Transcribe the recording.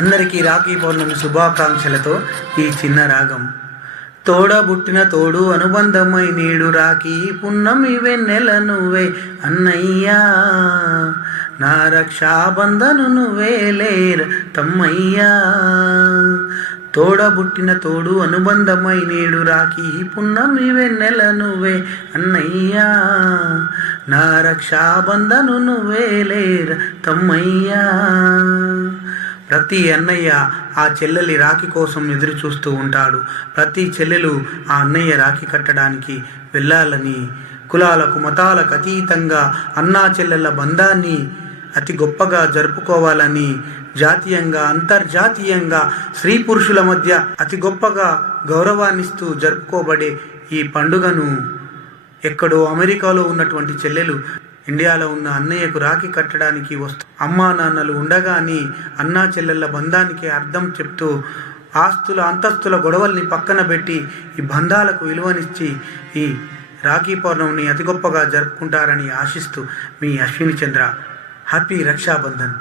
అందరికీ రాఖీ పౌర్ణమి శుభాకాంక్షలతో ఈ చిన్న రాగం. తోడబుట్టిన తోడు అనుబంధమై నేడు రాఖీ పున్నమి వెన్నెల నువ్వే అన్నయ్యా, నా రక్షాబంధను నువ్వే లేర తమ్మయ్యా. తోడబుట్టిన తోడు అనుబంధమై నేడు రాఖీ పున్నమి వెన్నెల నువ్వే అన్నయ్యా, నా రక్షాబంధను నువ్వే లేర తమ్మయ్యా. ప్రతి అన్నయ్య ఆ చెల్లెలి రాఖీ కోసం ఎదురు చూస్తూ ఉంటాడు. ప్రతి చెల్లెలు ఆ అన్నయ్య రాఖీ కట్టడానికి వెళ్ళాలని, కులాలకు మతాలకు అతీతంగా అన్నా చెల్లెళ్ళ బంధాన్ని అతి గొప్పగా జరుపుకోవాలని, జాతీయంగా అంతర్జాతీయంగా స్త్రీ పురుషుల మధ్య అతి గొప్పగా గౌరవాన్నిస్తూ జరుపుకోబడే ఈ పండుగను ఎక్కడో అమెరికాలో ఉన్నటువంటి చెల్లెలు ఇండియాలో ఉన్న అన్నయ్యకు రాఖీ కట్టడానికి అమ్మా నాన్నలు ఉండగాని అన్నా చెల్లెళ్ళ బంధానికి అర్థం చెప్తూ ఆస్తుల అంతస్తుల గొడవల్ని పక్కన పెట్టి ఈ బంధాలకు విలువనిచ్చి ఈ రాఖీ పౌర్ణమిని అతి గొప్పగా జరుపుకుంటారని ఆశిస్తూ మీ అశ్విని చంద్ర. హ్యాపీ రక్షాబంధన్.